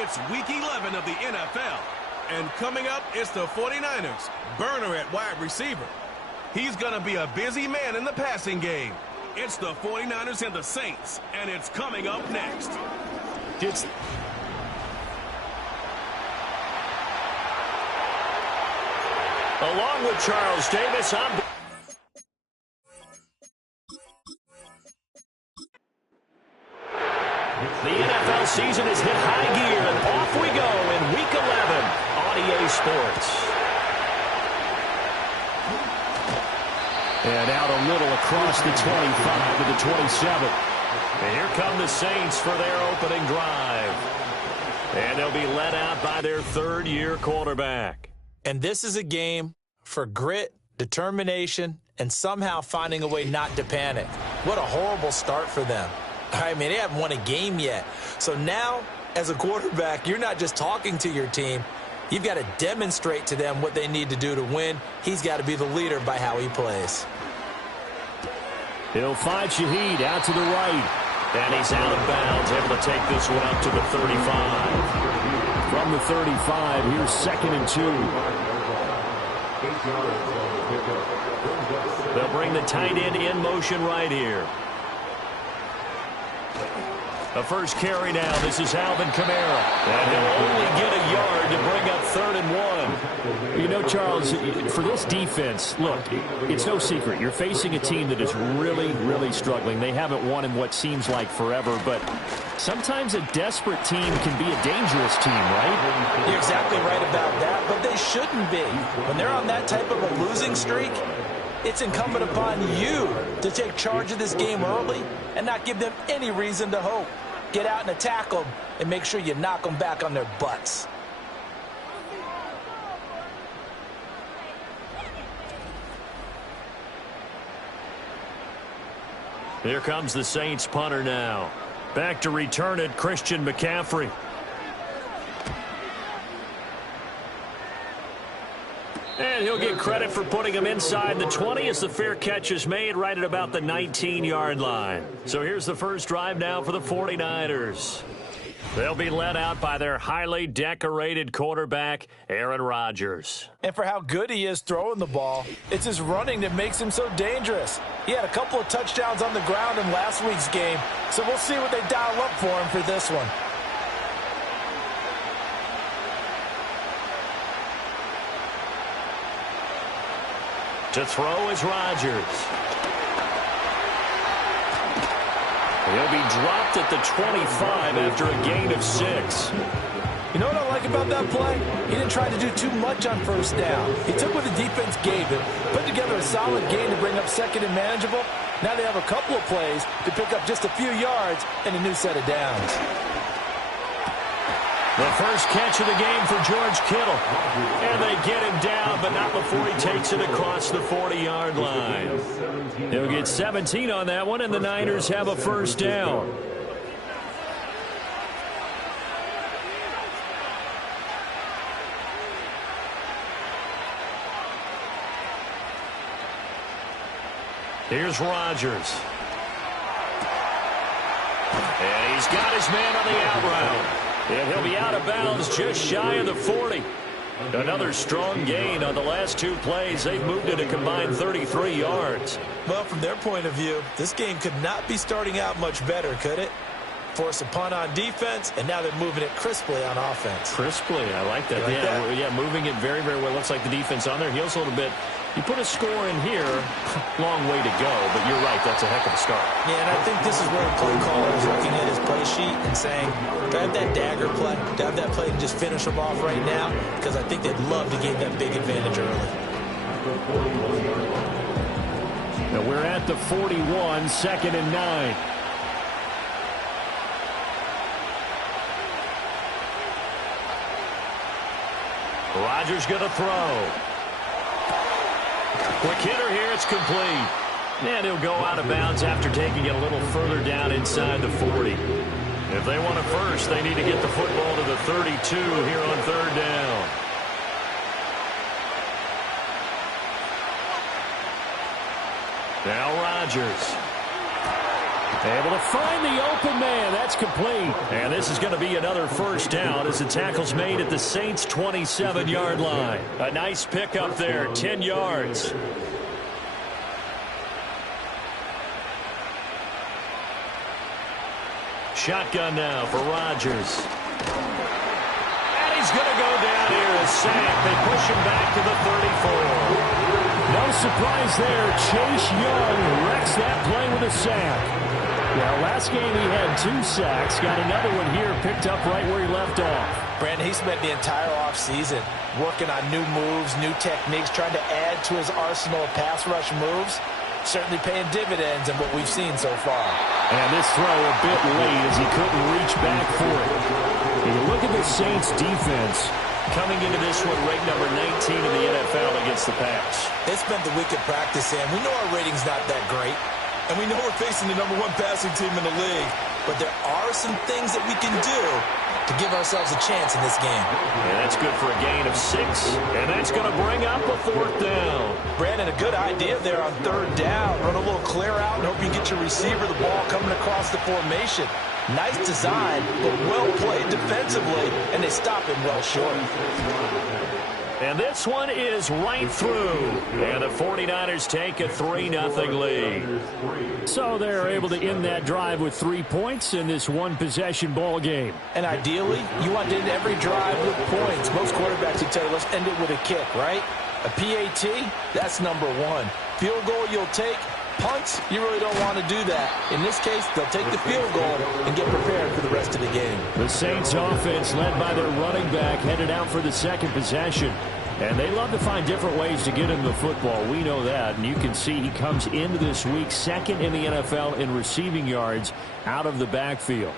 It's Week 11 of the NFL. And coming up, it's the 49ers. Burner at wide receiver. He's going to be a busy man in the passing game. It's the 49ers and the Saints, and it's coming up next. Along with Charles Davis, the NFL season has hit high gear, and off we go in Week 11 on EA Sports. And out a little across the 25 to the 27. And here come the Saints for their opening drive. And they'll be led out by their third-year quarterback. And this is a game for grit, determination, and somehow finding a way not to panic. What a horrible start for them. I mean, they haven't won a game yet. So now, as a quarterback, you're not just talking to your team. You've got to demonstrate to them what they need to do to win. He's got to be the leader by how he plays. He'll find Shaheed out to the right. And he's out of bounds, able to take this one up to the 35. From the 35, here's 2nd and 2. They'll bring the tight end in motion right here. The first carry now. This is Alvin Kamara. And he'll only get a yard to bring up 3rd and 1. You know, Charles, for this defense, look, it's no secret. You're facing a team that is really, really struggling. They haven't won in what seems like forever, but sometimes a desperate team can be a dangerous team, right? You're exactly right about that, but they shouldn't be. When they're on that type of a losing streak, it's incumbent upon you to take charge of this game early and not give them any reason to hope. Get out and attack them and make sure you knock them back on their butts. Here comes the Saints punter now. Back to return it, Christian McCaffrey. And he'll get credit for putting him inside the 20 as the fair catch is made right at about the 19-yard line. So here's the first drive now for the 49ers. They'll be led out by their highly decorated quarterback, Aaron Rodgers. And for how good he is throwing the ball, it's his running that makes him so dangerous. He had a couple of touchdowns on the ground in last week's game, so we'll see what they dial up for him for this one. To throw is Rodgers. He'll be dropped at the 25 after a gain of 6. You know what I like about that play? He didn't try to do too much on first down. He took what the defense gave him, put together a solid gain to bring up 2nd and manageable. Now they have a couple of plays to pick up just a few yards and a new set of downs. The first catch of the game for George Kittle. And they get him down, but not before he takes it across the 40-yard line. He'll get 17 on that one, and the Niners have a first down. Here's Rodgers. And he's got his man on the out route. And he'll be out of bounds just shy of the 40. Another strong gain on the last 2 plays. They've moved it a combined 33 yards. Well, from their point of view, this game could not be starting out much better, could it? Force a punt on defense, and now they're moving it crisply on offense. Crisply, I like that. Yeah, moving it very, very well. Looks like the defense on their heels a little bit. You put a score in here, long way to go, but you're right, that's a heck of a start. Yeah, and I think this is where the play caller is looking at his play sheet and saying, do I have that dagger play? Do I have that play to just finish them off right now? Because I think they'd love to gain that big advantage early. Now we're at the 41, 2nd and 9. Rodgers going to throw. Quick hitter here, it's complete. And he'll go out of bounds after taking it a little further down inside the 40. If they want a first, they need to get the football to the 32 here on 3rd down. Now Rodgers. Able to find the open man. That's complete. And this is going to be another first down as the tackle's made at the Saints' 27-yard line. A nice pickup there, 10 yards. Shotgun now for Rodgers. And he's going to go down here, a sack. They push him back to the 34. No surprise there. Chase Young wrecks that play with a sack. Well, last game he had 2 sacks. Got another one here picked up right where he left off. Brandon, he spent the entire offseason working on new moves, new techniques, trying to add to his arsenal of pass rush moves. Certainly paying dividends in what we've seen so far. And this throw a bit late as he couldn't reach back for it. When you look at the Saints defense, coming into this one, ranked number 19 in the NFL against the pass. They spent the week of practice in. We know our rating's not that great. And we know we're facing the #1 passing team in the league. But there are some things that we can do to give ourselves a chance in this game. And that's good for a gain of 6. And that's going to bring up a 4th down. Brandon, a good idea there on 3rd down. Run a little clear out and hope you get your receiver the ball coming across the formation. Nice design, but well played defensively. And they stop him well short. And this one is right through. And the 49ers take a 3-0 lead. So they're able to end that drive with 3 points in this one-possession ball game. And ideally, you want to end every drive with points. Most quarterbacks will tell you, let's end it with a kick, right? A PAT, that's #1. Field goal you'll take. Punts, you really don't want to do that. In this case, they'll take the field goal and get prepared for the rest of the game. The Saints offense, led by their running back, headed out for the second possession. And they love to find different ways to get him the football. We know that. And you can see he comes into this week second in the NFL in receiving yards out of the backfield.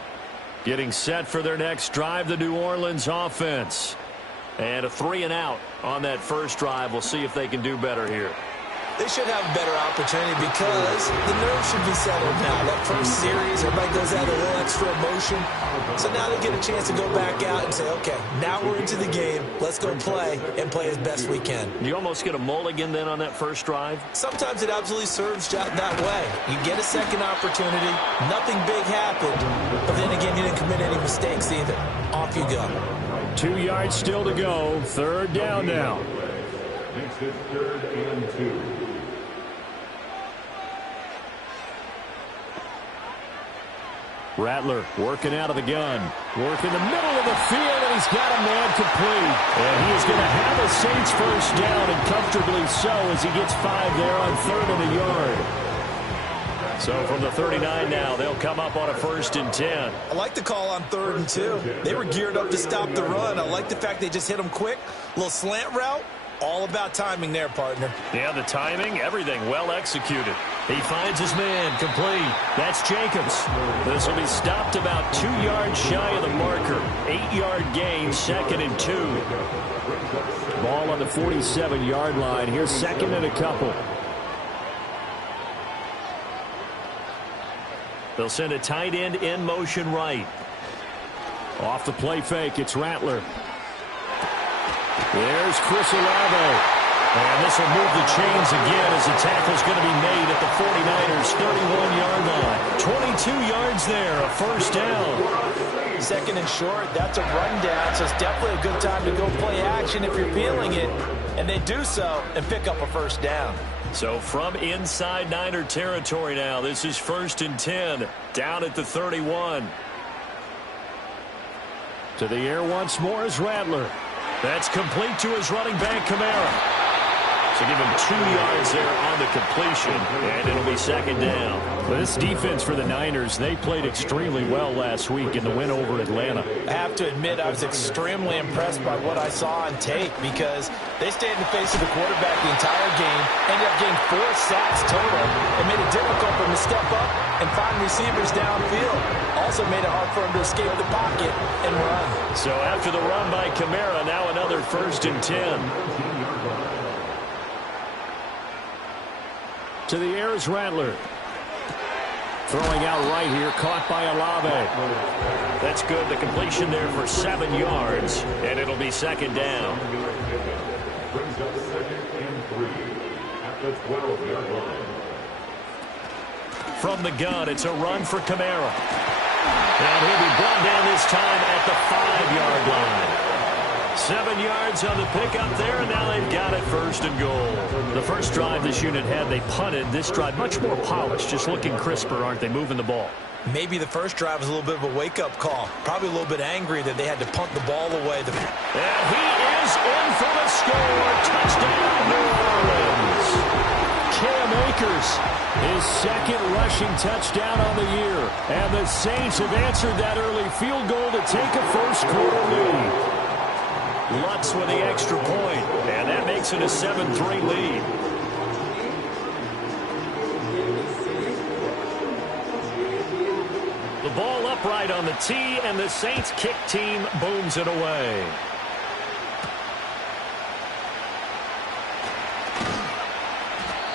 Getting set for their next drive, the New Orleans offense. And a 3-and-out on that first drive. We'll see if they can do better here. They should have a better opportunity because the nerves should be settled now. That first series, everybody goes out a little extra emotion. So now they get a chance to go back out and say, okay, now we're into the game. Let's go play and play as best we can. You almost get a mulligan then on that first drive? Sometimes it absolutely serves that way. You get a second opportunity. Nothing big happened. But then again, you didn't commit any mistakes either. Off you go. 2 yards still to go. 3rd down now. Next is 3rd and 2. Rattler working out of the gun. Working the middle of the field, and he's got a man complete. And he is going to have a Saints first down, and comfortably so as he gets 5 there on 3rd and a yard. So from the 39 now, they'll come up on a 1st and 10. I like the call on 3rd and 2. They were geared up to stop the run. I like the fact they just hit them quick. A little slant route. All about timing there, partner. Yeah, the timing, everything well executed. He finds his man, complete. That's Jacobs. This will be stopped about 2 yards shy of the marker. 8-yard gain, 2nd and 2. Ball on the 47-yard line. Here's 2nd and a couple. They'll send a tight end in motion right. Off the play fake, it's Rattler. There's Chris Olave. And this will move the chains again as the tackle's going to be made at the 49ers' 31-yard line. 22 yards there, a first down. 2nd and short, that's a rundown, so it's definitely a good time to go play action if you're feeling it. And they do so and pick up a first down. So from inside Niner territory now, this is 1st and 10, down at the 31. To the air once more is Rattler. That's complete to his running back, Kamara. So give him 2 yards there on the completion, and it'll be 2nd down. This defense for the Niners, they played extremely well last week in the win over Atlanta. I have to admit, I was extremely impressed by what I saw on tape because they stayed in the face of the quarterback the entire game, ended up getting 4 sacks total, and made it difficult for him to step up and find receivers downfield. Also made it hard for him to escape the pocket and run. So after the run by Kamara, now another 1st and 10. To the air is Rattler. Throwing out right here, caught by Olave. That's good. The completion there for 7 yards, and it'll be 2nd down. Brings up 2nd and 3 at the 12-yard line. From the gun, it's a run for Kamara. And he'll be brought down this time at the 5-yard line. 7 yards on the pickup there, and now they've got it first and goal. The first drive this unit had, they punted. This drive, much more polished, just looking crisper, aren't they, moving the ball? Maybe the first drive was a little bit of a wake-up call. Probably a little bit angry that they had to punt the ball away. And he is in for the score. Touchdown, New Orleans. Cam Akers, his second rushing touchdown on the year. And the Saints have answered that early field goal to take a first-quarter lead. Lutz with the extra point, and that makes it a 7-3 lead. The ball upright on the tee, and the Saints kick team booms it away.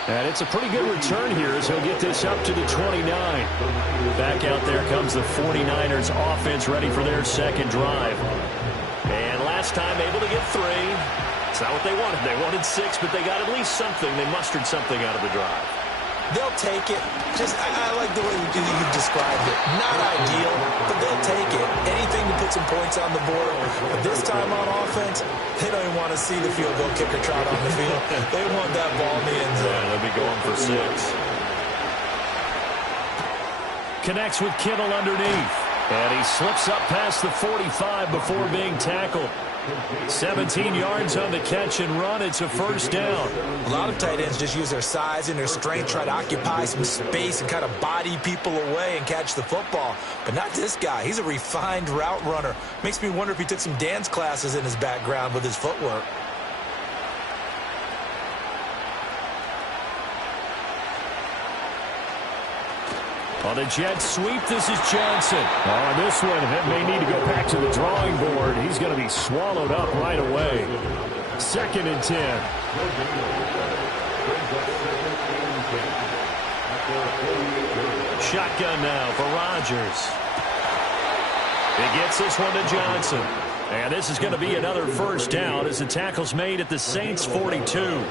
And it's a pretty good return here as he'll get this up to the 29. Back out there comes the 49ers offense ready for their second drive. And last time able to get 3. It's not what they wanted. They wanted 6, but they got at least something. They mustered something out of the drive. They'll take it. I like the way you described it. Not ideal, but they'll take it. Anything to put some points on the board. But this time on offense, they don't even want to see the field goal kicker trot on the field. They want that ball in the end zone. Yeah, they'll be going for 6. Connects with Kittle underneath. And he slips up past the 45 before being tackled. 17 yards on the catch and run. It's a first down. A lot of tight ends just use their size and their strength, try to occupy some space and kind of body people away and catch the football. But not this guy. He's a refined route runner. Makes me wonder if he took some dance classes in his background with his footwork. On the jet sweep, this is Johnson. On this one, it may need to go back to the drawing board. He's going to be swallowed up right away. 2nd and 10. Shotgun now for Rodgers. He gets this one to Johnson. And this is going to be another first down as the tackle's made at the Saints' 42.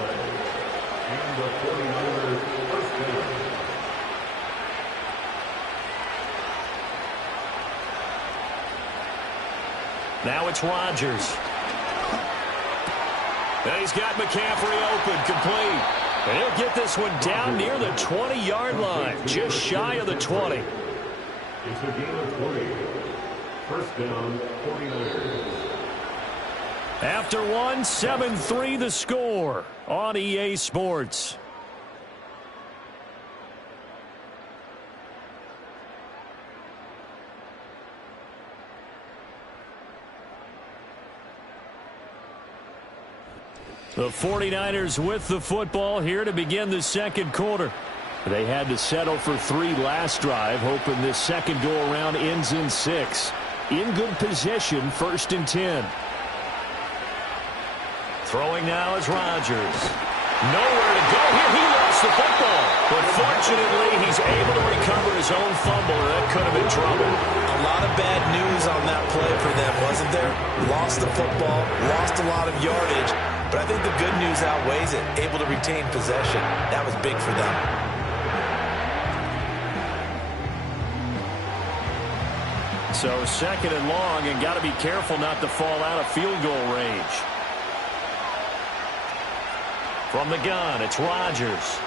Now it's Rodgers. And he's got McCaffrey open, complete. And he'll get this one down near the 20-yard line, just shy of the 20. It's a gain of 20. First down, 49ers. After 1, 7-3 the score on EA Sports. The 49ers with the football here to begin the second quarter. They had to settle for 3 last drive, hoping this second go-around ends in 6. In good position, 1st and 10. Throwing now is Rodgers. Nowhere to go here. He lost the football. But fortunately, he's able to recover his own fumble. That could have been trouble. A lot of bad news on that play for them, wasn't there? Lost the football, lost a lot of yardage. But I think the good news outweighs it. Able to retain possession. That was big for them. So 2nd and long, and got to be careful not to fall out of field goal range. From the gun, it's Rodgers.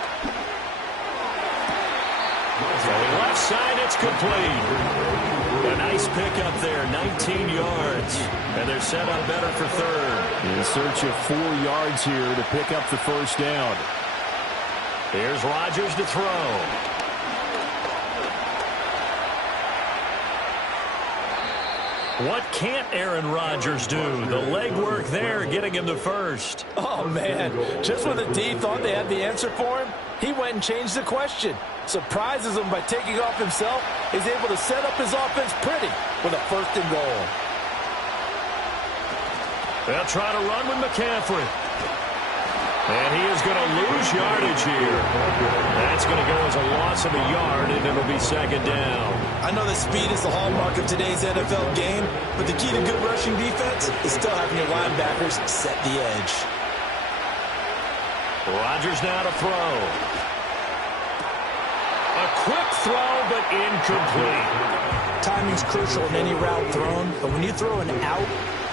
Going left side, it's complete. A nice pickup there, 19 yards. And they're set up better for 3rd. In search of 4 yards here to pick up the first down. Here's Rodgers to throw. What can't Aaron Rodgers do? The legwork there getting him to first. Oh, man. Just when the D thought they had the answer for him, he went and changed the question. Surprises him by taking off himself. He's able to set up his offense pretty with a 1st and goal. They'll try to run with McCaffrey. And he is going to lose yardage here. That's going to go as a loss of a yard, and it'll be 2nd down. I know that speed is the hallmark of today's NFL game, but the key to good rushing defense is still having your linebackers set the edge. Rodgers now to throw. A quick throw, but incomplete. Timing's crucial in any route thrown, but when you throw an out,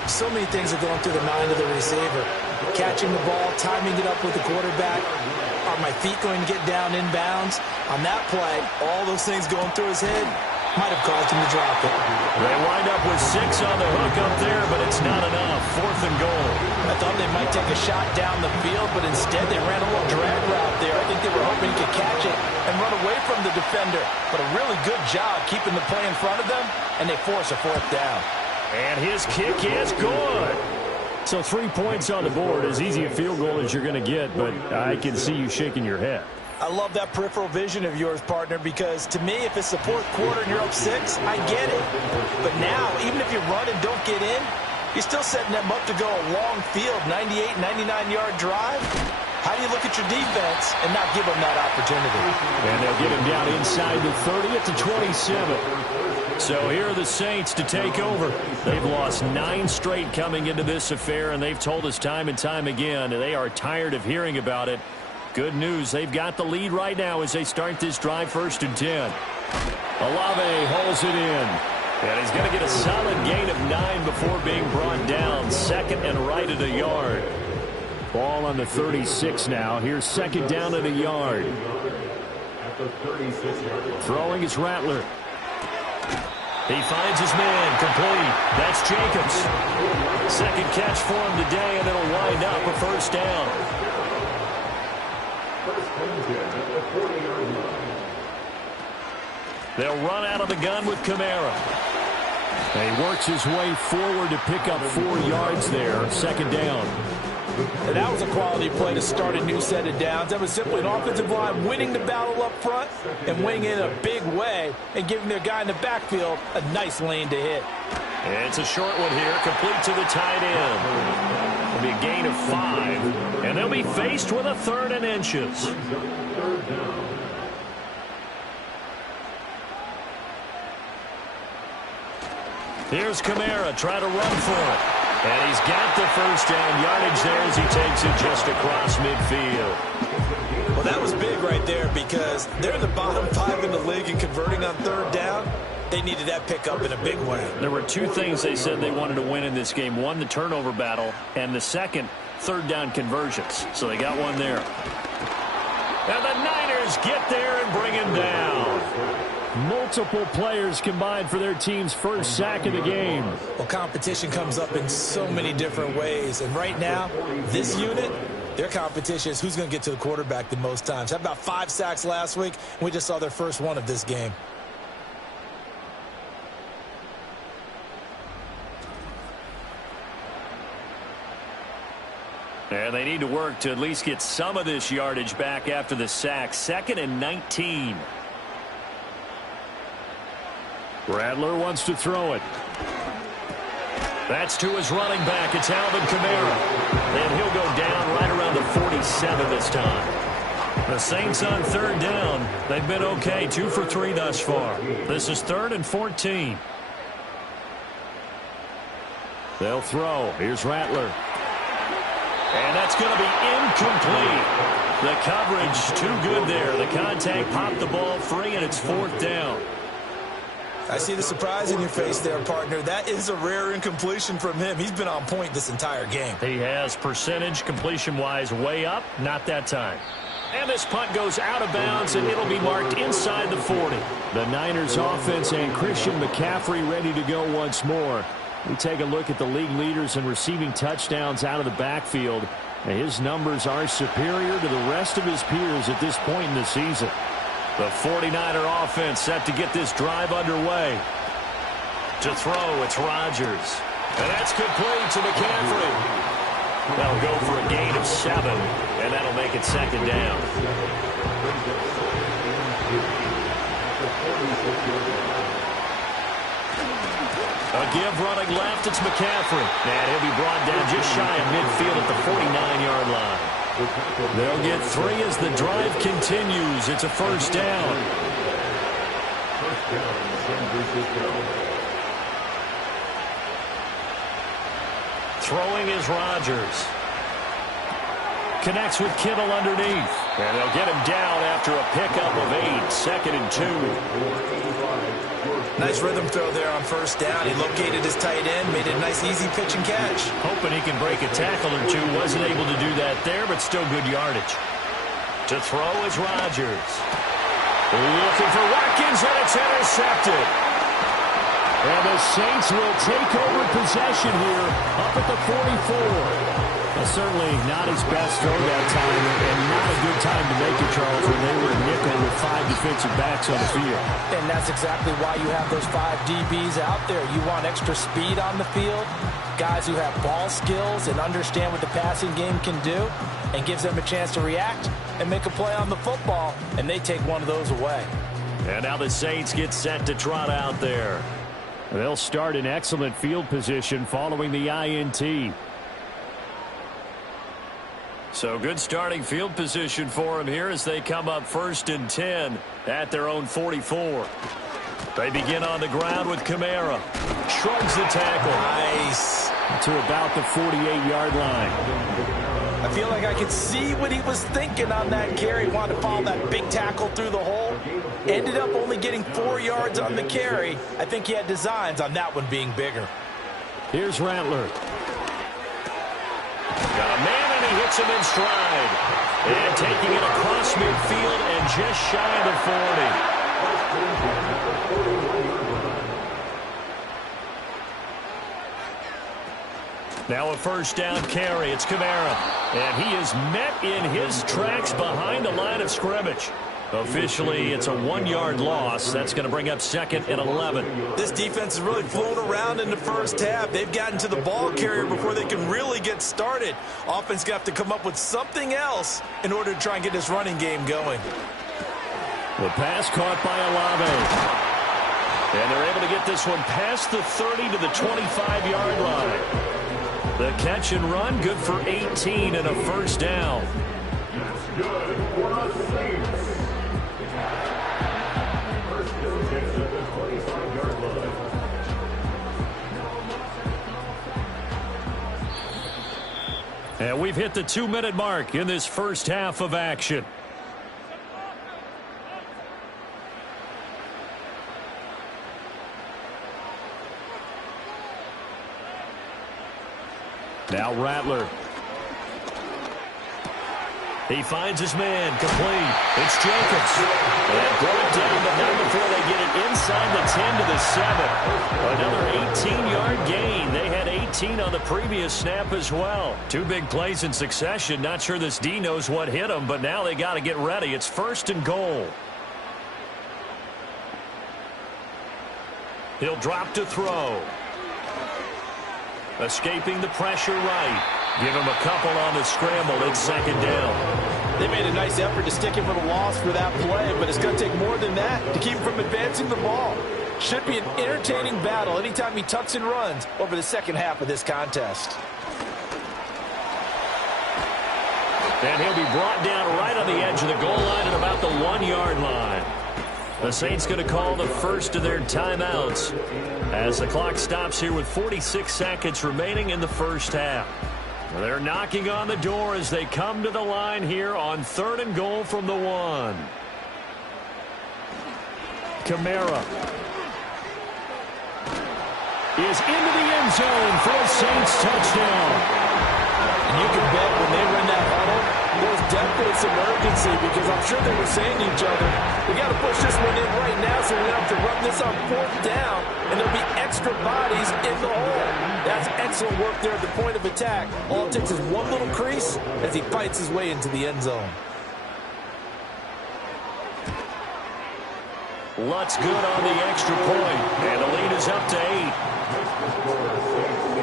so many things are going through the mind of the receiver. Catching the ball, timing it up with the quarterback. Are my feet going to get down inbounds? On that play, all those things going through his head might have caused him to drop it. They wind up with 6 on the hook up there, but it's not enough. 4th and goal. I thought they might take a shot down the field, but instead they ran a little drag route there. I think they were hoping he could catch it and run away from the defender. But a really good job keeping the play in front of them, and they force a 4th down. And his kick is good. So 3 points on the board, as easy a field goal as you're going to get, but I can see you shaking your head. I love that peripheral vision of yours, partner, because to me, if it's the 4th quarter and you're up 6, I get it. But now, even if you run and don't get in, you're still setting them up to go a long field, 98, 99-yard drive. How do you look at your defense and not give them that opportunity? And they'll get him down inside the 30 at the 27. So here are the Saints to take over. They've lost 9 straight coming into this affair, and they've told us time and time again they are tired of hearing about it. Good news, they've got the lead right now as they start this drive 1st and 10. Olave holds it in. And he's going to get a solid gain of 9 before being brought down. 2nd and right at a yard. Ball on the 36 now. Here's 2nd down at a yard. Throwing is Rattler. He finds his man, complete. That's Jacobs. 2nd catch for him today, and it'll wind up a 1st down. They'll run out of the gun with Kamara. And he works his way forward to pick up 4 yards there. 2nd down. And that was a quality play to start a new set of downs. That was simply an offensive line winning the battle up front and winning in a big way and giving their guy in the backfield a nice lane to hit. It's a short one here, complete to the tight end. It'll be a gain of 5, and they'll be faced with a 3rd and inches. Here's Kamara, try to run for it. And he's got the 1st down yardage there as he takes it just across midfield. Well, that was big right there because they're in the bottom 5 in the league in converting on 3rd down. They needed that pickup in a big way. There were 2 things they said they wanted to win in this game. 1, the turnover battle, and the 2nd, 3rd down conversions. So they got 1 there. And the Niners get there and bring him down. Multiple players combined for their team's 1st sack of the game. Well, competition comes up in so many different ways. And right now, this unit, their competition is who's going to get to the quarterback the most times. How about 5 sacks last week? We just saw their first one of this game. And they need to work to at least get some of this yardage back after the sack. 2nd and 19. Rattler wants to throw it. That's to his running back. It's Alvin Kamara. And he'll go down right around the 47 this time. The Saints on 3rd down. They've been okay. 2 for 3 thus far. This is 3rd and 14. They'll throw. Here's Rattler. And that's going to be incomplete. The coverage too good there. The contact popped the ball free, and it's 4th down. I see the surprise in your face there, partner. That is a rare incompletion from him. He's been on point this entire game. He has percentage completion-wise way up. Not that time. And this punt goes out of bounds, and it'll be marked inside the 40. The Niners offense and Christian McCaffrey ready to go once more. We take a look at the league leaders in receiving touchdowns out of the backfield. His numbers are superior to the rest of his peers at this point in the season. The 49er offense set to get this drive underway. To throw, it's Rodgers. And that's complete to McCaffrey. They'll go for a gain of 7, and that'll make it 2nd down. A give running left, it's McCaffrey. And he'll be brought down just shy of midfield at the 49-yard line. They'll get 3 as the drive continues. It's a 1st down. Throwing is Rodgers. connects with Kittle underneath. And they'll get him down after a pickup of 8, 2nd and 2. Nice rhythm throw there on first down. He located his tight end, made it a nice easy pitch and catch. Hoping he can break a tackle or two. Wasn't able to do that there, but still good yardage. To throw is Rodgers. Looking for Watkins, and it's intercepted. And the Saints will take over possession here up at the 44. Certainly not his best throw that time, and not a good time to make it, Charles, when they were nickel with 5 defensive backs on the field. And that's exactly why you have those 5 DBs out there. You want extra speed on the field, guys who have ball skills and understand what the passing game can do, and gives them a chance to react and make a play on the football, and they take one of those away. And now the Saints get set to trot out there. They'll start in excellent field position following the INT. So good starting field position for them here as they come up 1st and 10 at their own 44. They begin on the ground with Kamara. Shrugs the tackle. Nice. To about the 48-yard line. I feel like I could see what he was thinking on that carry. Wanted to follow that big tackle through the hole. Ended up only getting 4 yards on the carry. I think he had designs on that one being bigger. Here's Rattler. Got a man, and he hits him in stride. And taking it across midfield and just shy of the 40. Now a first down carry. It's Kamara. And he is met in his tracks behind the line of scrimmage. Officially, it's a 1-yard loss. That's going to bring up 2nd and 11. This defense has really flown around in the first half. They've gotten to the ball carrier before they can really get started. Offense going to have to come up with something else in order to try and get this running game going. The pass caught by Olave. And they're able to get this one past the 30 to the 25-yard line. The catch and run, good for 18 and a first down. That's good for the Saints. First down at the 25-yard line. And we've hit the 2-minute mark in this first half of action. Now Rattler. He finds his man, complete. It's Jacobs. And brought down, but not before they get it inside the 10 to the 7. Another 18-yard gain. They had 18 on the previous snap as well. 2 big plays in succession. Not sure this D knows what hit him, but now they got to get ready. It's 1st and goal. He'll drop to throw. Escaping the pressure right. Give him a couple on the scramble. It's 2nd down. They made a nice effort to stick him with a loss for that play, but it's going to take more than that to keep him from advancing the ball. Should be an entertaining battle anytime he tucks and runs over the second half of this contest. And he'll be brought down right on the edge of the goal line at about the 1-yard line. The Saints going to call the first of their timeouts as the clock stops here with 46 seconds remaining in the first half. They're knocking on the door as they come to the line here on 3rd and goal from the 1. Kamara is into the end zone for a Saints touchdown. And you can bet when they were in that huddle, there was definitely some urgency because I'm sure they were saying to each other, we got to push this one in right now so we don't have to run this on 4th down, and there'll be extra bodies in the hole. That's excellent work there at the point of attack. All it takes is one little crease as he fights his way into the end zone. Lutz good on the extra point, and the lead is up to 8.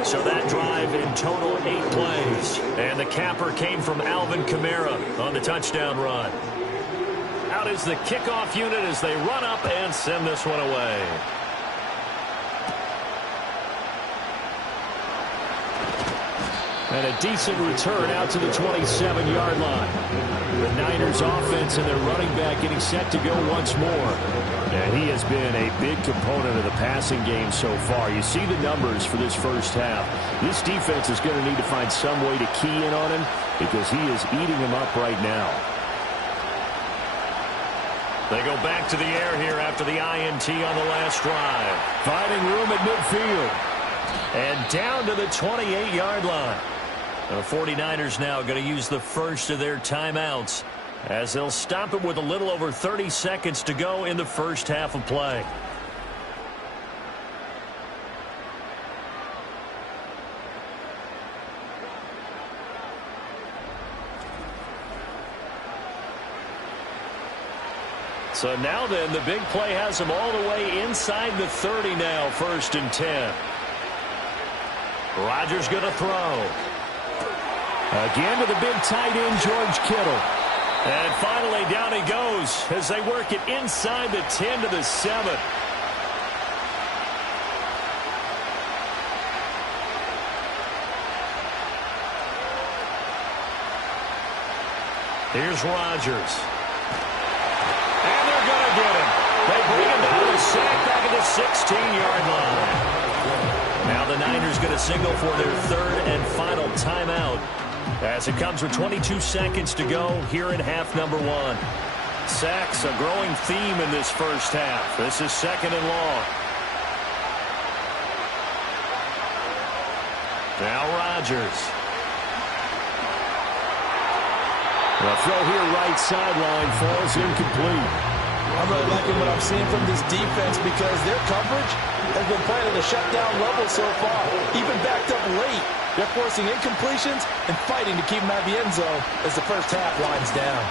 So that drive in total 8 plays. And the capper came from Alvin Kamara on the touchdown run. Out is the kickoff unit as they run up and send this one away. And a decent return out to the 27-yard line. The Niners offense and their running back getting set to go once more. And he has been a big component of the passing game so far. You see the numbers for this first half. This defense is going to need to find some way to key in on him because he is eating him up right now. They go back to the air here after the INT on the last drive. Finding room at midfield. And down to the 28-yard line. The 49ers now going to use the first of their timeouts as they'll stop it with a little over 30 seconds to go in the first half of play. So now then, the big play has them all the way inside the 30 now, 1st and 10. Rodgers going to throw. Again to the big tight end, George Kittle. And finally, down he goes as they work it inside the 10 to the 7. Here's Rodgers. And they're going to get him. They bring him down to sack back at the 16-yard line. Now the Niners going to signal for their 3rd and final timeout as it comes with 22 seconds to go here in half number 1. Sacks, a growing theme in this first half. This is 2nd and long. Now Rodgers. The throw here right sideline falls incomplete. I'm really liking what I'm seeing from this defense because their coverage has been playing at a shutdown level so far. Even backed up late, they're forcing incompletions and fighting to keep them out of the end zone as the first half winds down.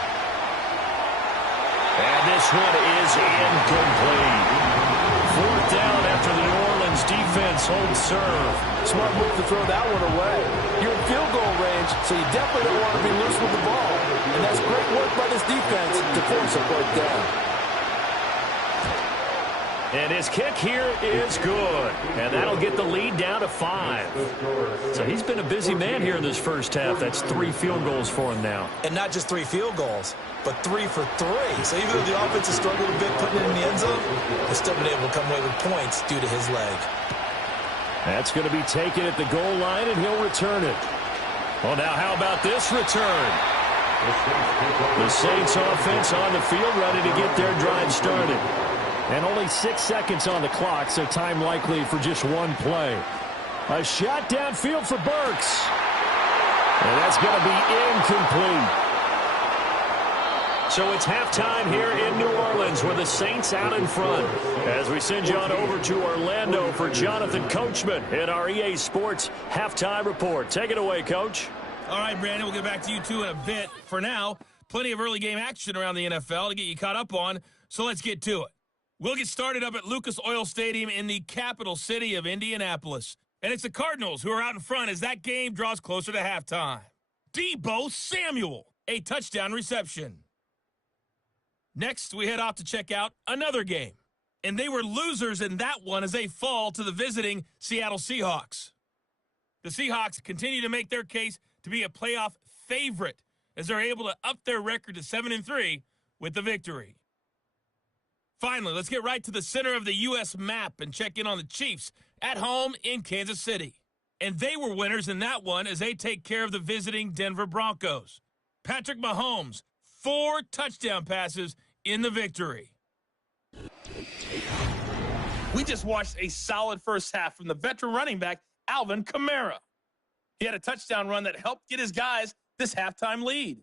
And this one is incomplete. 4th down after the New Orleans defense holds serve. Smart move to throw that one away. You're in field goal range, so you definitely don't want to be loose with the ball. And that's great work by this defense to force a fourth down. And his kick here is good. And that'll get the lead down to 5. So he's been a busy man here in this first half. That's 3 field goals for him now. And not just 3 field goals, but 3 for 3. So even though the offense has struggled a bit putting it in the end zone, they've still been able to come away with points due to his leg. That's going to be taken at the goal line, and he'll return it. Well, now how about this return? The Saints offense on the field ready to get their drive started. And only 6 seconds on the clock, so time likely for just one play. A shot downfield for Burks. And that's going to be incomplete. So it's halftime here in New Orleans with the Saints out in front. As we send you on over to Orlando for Jonathan Coachman in our EA Sports Halftime Report. Take it away, Coach. All right, Brandon, we'll get back to you two in a bit. For now, plenty of early game action around the NFL to get you caught up on, so let's get to it. We'll get started up at Lucas Oil Stadium in the capital city of Indianapolis. And it's the Cardinals who are out in front as that game draws closer to halftime. Deebo Samuel, a touchdown reception. Next, we head off to check out another game. And they were losers in that one as they fall to the visiting Seattle Seahawks. The Seahawks continue to make their case to be a playoff favorite as they're able to up their record to 7-3 with the victory. Finally, let's get right to the center of the U.S. map and check in on the Chiefs at home in Kansas City. And they were winners in that one as they take care of the visiting Denver Broncos. Patrick Mahomes, 4 touchdown passes in the victory. We just watched a solid first half from the veteran running back, Alvin Kamara. He had a touchdown run that helped get his guys this halftime lead.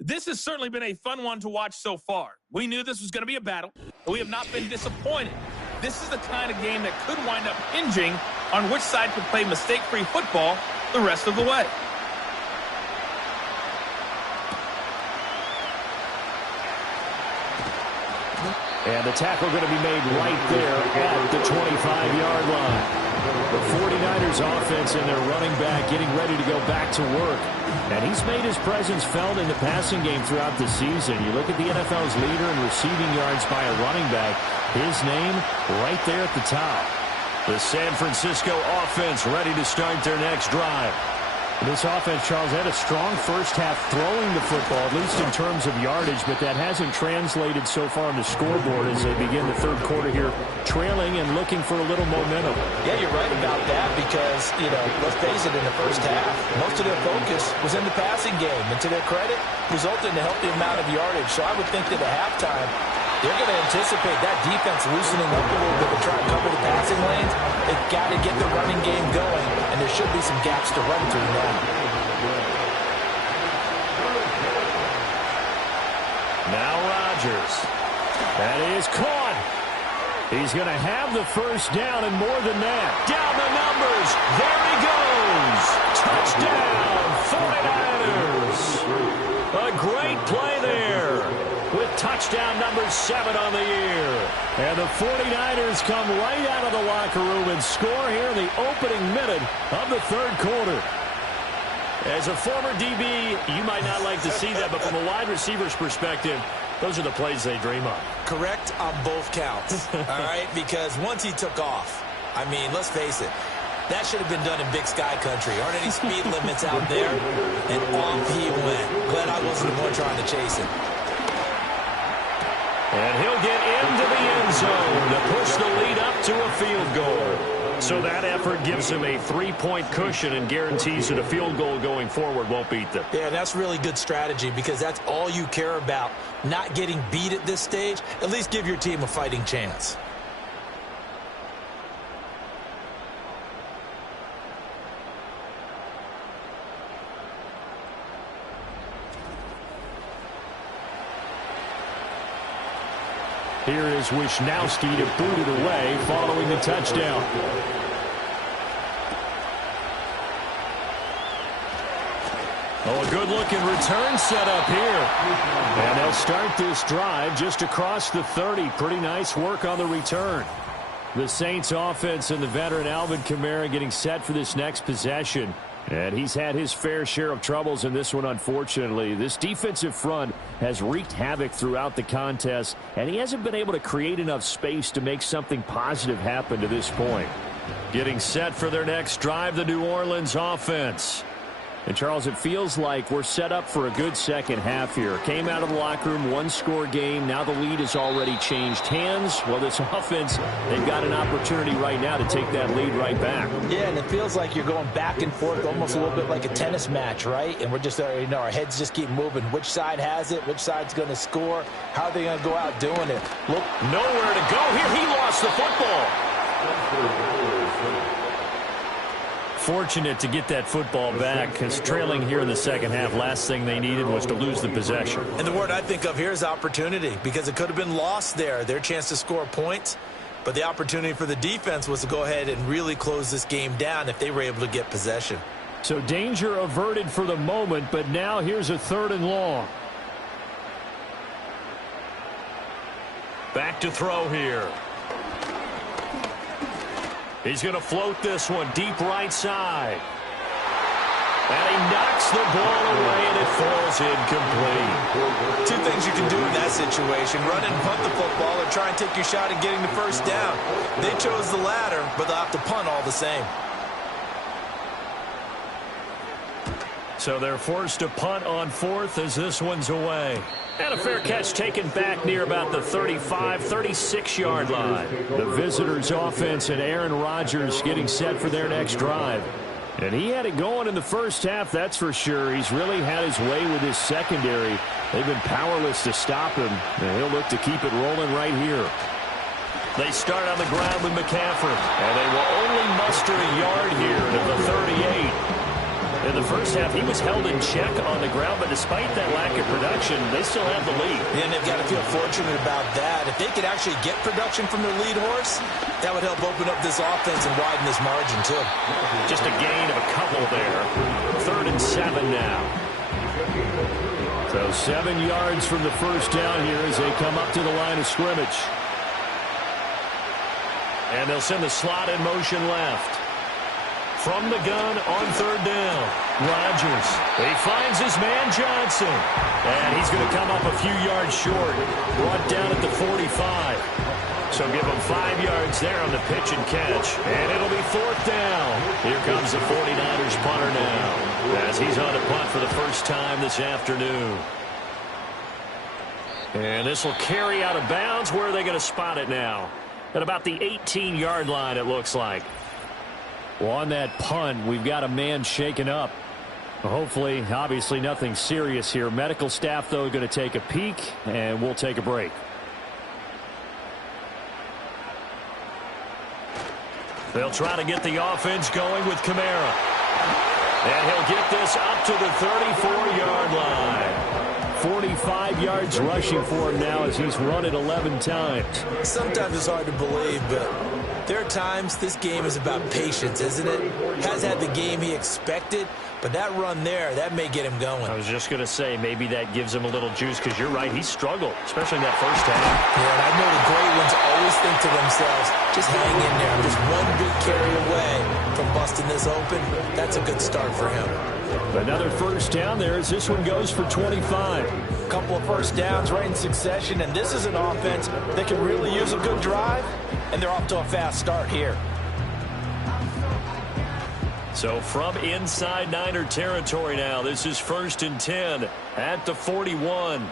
This has certainly been a fun one to watch so far. We knew this was going to be a battle, and we have not been disappointed. This is the kind of game that could wind up hinging on which side could play mistake-free football the rest of the way. And the tackle going to be made right there at the 25-yard line. The 49ers offense and their running back getting ready to go back to work. And he's made his presence felt in the passing game throughout the season. You look at the NFL's leader in receiving yards by a running back. His name right there at the top. The San Francisco offense ready to start their next drive. This offense, Charles, had a strong first half throwing the football, at least in terms of yardage, but that hasn't translated so far on the scoreboard as they begin the third quarter here, trailing and looking for a little momentum. Yeah, you're right about that because, let's face it, in the first half, most of their focus was in the passing game. And to their credit, resulted in a healthy amount of yardage. So I would think that at halftime, they're going to anticipate that defense loosening up a little bit to try and cover the passing lanes. They've got to get the running game going, and there should be some gaps to run through now. Now Rodgers. That is caught. He's going to have the first down and more than that. Down the numbers. There he goes. Touchdown, 49ers. A great play there with touchdown number 7 on the year. And the 49ers come right out of the locker room and score here in the opening minute of the third quarter. As a former DB, you might not like to see that, but from a wide receiver's perspective, those are the plays they dream of. Correct on both counts, all right? Because once he took off, I mean, let's face it, that should have been done in Big Sky Country. Aren't any speed limits out there? And off he went. Glad I wasn't the one trying to chase him. And he'll get into the end zone to push the lead up to a field goal. So that effort gives him a 3-point cushion and guarantees that a field goal going forward won't beat them. Yeah, that's really good strategy because that's all you care about, not getting beat at this stage. At least give your team a fighting chance. Here is Wisnowski to boot it away following the touchdown. Oh, a good-looking return set up here. And they'll start this drive just across the 30. Pretty nice work on the return. The Saints offense and the veteran Alvin Kamara getting set for this next possession. And he's had his fair share of troubles in this one, unfortunately. This defensive front has wreaked havoc throughout the contest, and he hasn't been able to create enough space to make something positive happen to this point. Getting set for their next drive, the New Orleans offense. And, Charles, it feels like we're set up for a good second half here. Came out of the locker room, one-score game. Now the lead has already changed hands. Well, this offense, they've got an opportunity right now to take that lead right back. Yeah, and it feels like you're going back and forth almost a little bit like a tennis match, right? And we're just, our heads just keep moving. Which side has it? Which side's going to score? How are they going to go out doing it? Look, nowhere to go here. He lost the football. Fortunate to get that football back because trailing here in the second half, last thing they needed was to lose the possession. And the word I think of here is opportunity because it could have been lost there, their chance to score points. But the opportunity for the defense was to go ahead and really close this game down if they were able to get possession. So danger averted for the moment, but now here's a 3rd and long. Back to throw here. He's going to float this one deep right side. And he knocks the ball away, and it falls incomplete. Two things you can do in that situation, run and punt the football or try and take your shot at getting the first down. They chose the latter, but they'll have to punt all the same. So they're forced to punt on 4th as this one's away. And a fair catch taken back near about the 35, 36-yard line. The visitors' offense and Aaron Rodgers getting set for their next drive. And he had it going in the first half, that's for sure. He's really had his way with his secondary. They've been powerless to stop him, and he'll look to keep it rolling right here. They start on the ground with McCaffrey, and they will only muster a yard here to the 38. In the first half, he was held in check on the ground, but despite that lack of production, they still have the lead. And they've got to feel fortunate about that. If they could actually get production from their lead horse, that would help open up this offense and widen this margin, too. Just a gain of a couple there. 3rd and 7 now. So 7 yards from the first down here as they come up to the line of scrimmage. And they'll send the slot in motion left. From the gun on 3rd down. Rodgers. He finds his man Johnson. And he's going to come up a few yards short. Brought down at the 45. So give him 5 yards there on the pitch and catch. And it'll be 4th down. Here comes the 49ers punter now. He's on a punt for the first time this afternoon. And this will carry out of bounds. Where are they going to spot it now? At about the 18-yard line, it looks like. Well, on that punt, we've got a man shaken up. Hopefully, obviously, nothing serious here. Medical staff, though, going to take a peek, and we'll take a break. They'll try to get the offense going with Kamara. And he'll get this up to the 34-yard line. 45 yards rushing for him now as he's run it 11 times. Sometimes it's hard to believe, but there are times this game is about patience, isn't it? Has had the game he expected, but that run there, that may get him going. I was just going to say, maybe that gives him a little juice, because you're right, he struggled, especially in that first half. Yeah, and I know the great ones always think to themselves, just hang in there. I'm just one big carry away from busting this open. That's a good start for him. Another first down there as this one goes for 25. A couple of first downs right in succession, and this is an offense that can really use a good drive, and they're off to a fast start here. So from inside Niner territory now, this is 1st and 10 at the 41.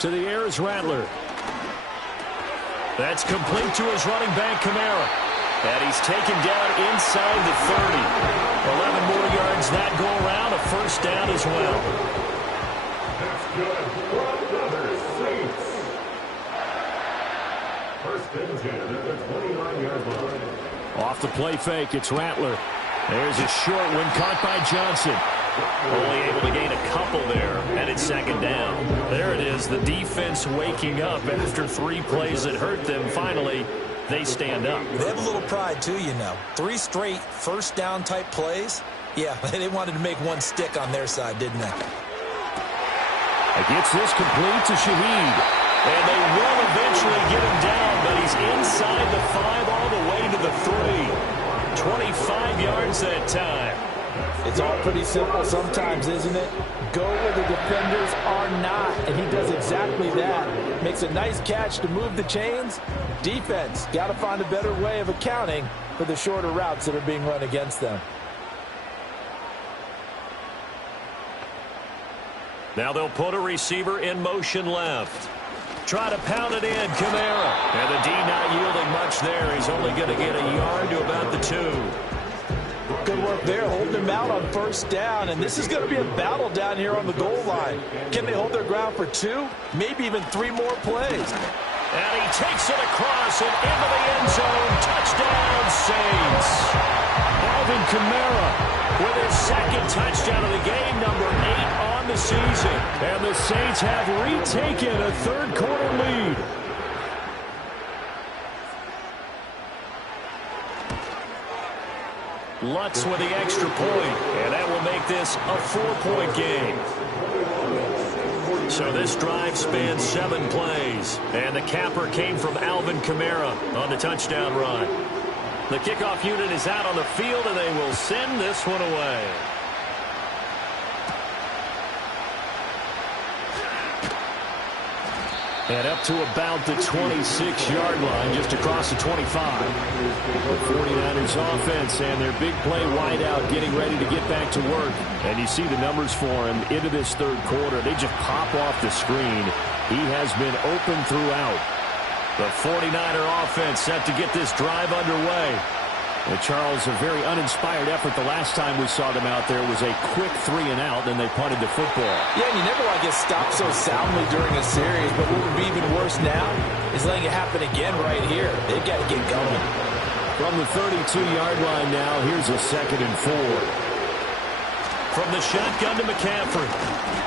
To the air is Rattler. That's complete to his running back, Kamara. And he's taken down inside the 30. 11 more yards that go around, a first down as well. That's good for another Saints. 1st and 10 at the 29-yard line. Off the play fake, it's Rattler. There's a short one caught by Johnson. Only able to gain a couple there, and it's 2nd down. There it is, the defense waking up after 3 plays that hurt them. Finally, they stand up. They have a little pride, too, you know. 3 straight first down type plays. Yeah, they wanted to make one stick on their side, didn't they? Gets this complete to Shaheed. And they will eventually get him down, but he's inside the 5 all the way to the 3. 25 yards that time. It's all pretty simple sometimes, isn't it? Go where the defenders are not, and he does exactly that. Makes a nice catch to move the chains. Defense, got to find a better way of accounting for the shorter routes that are being run against them. Now they'll put a receiver in motion left. Try to pound it in, Kamara. And the D not yielding much there. He's only going to get a yard to about the 2. Good work there, holding him out on first down, and this is going to be a battle down here on the goal line. Can they hold their ground for 2, maybe even 3 more plays? And he takes it across and into the end zone. Touchdown, Saints. Alvin Kamara with his 2nd touchdown of the game, number 8 on the season. And the Saints have retaken a 3rd quarter lead. Lutz with the extra point, and that will make this a 4-point game. So this drive spans 7 plays, and the capper came from Alvin Kamara on the touchdown run. The kickoff unit is out on the field, and they will send this one away. And up to about the 26-yard line, just across the 25. The 49ers offense and their big play wideout getting ready to get back to work. And you see the numbers for him into this 3rd quarter. They just pop off the screen. He has been open throughout. The 49er offense set to get this drive underway. And Charles, a very uninspired effort. The last time we saw them out there was a quick 3 and out, then they punted the football. Yeah, and you never want to get stopped so soundly during a series, but what would be even worse now is letting it happen again right here. They've got to get going. From the 32-yard line now, here's a 2nd and 4. From the shotgun to McCaffrey.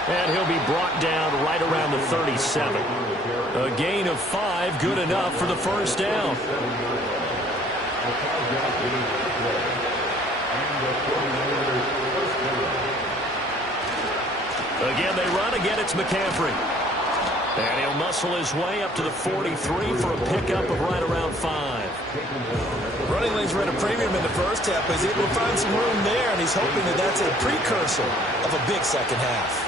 And he'll be brought down right around the 37. A gain of 5, good enough for the first down. Again, they run. Again, it's McCaffrey. And he'll muscle his way up to the 43 for a pickup of right around 5. Running lanes were at a premium in the first half, but he's able to find some room there, and he's hoping that that's a precursor of a big second half.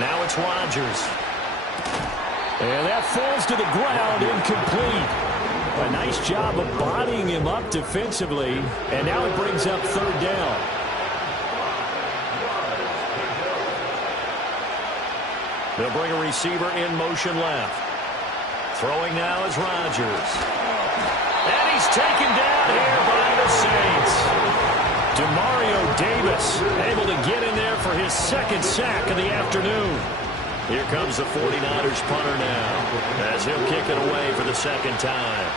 Now it's Rodgers. And that falls to the ground, incomplete. A nice job of bodying him up defensively, and now it brings up third down. They'll bring a receiver in motion left. Throwing now is Rodgers. And he's taken down here by the Saints. Demario Davis able to get in there for his second sack of the afternoon. Here comes the 49ers punter now as he'll kick it away for the second time.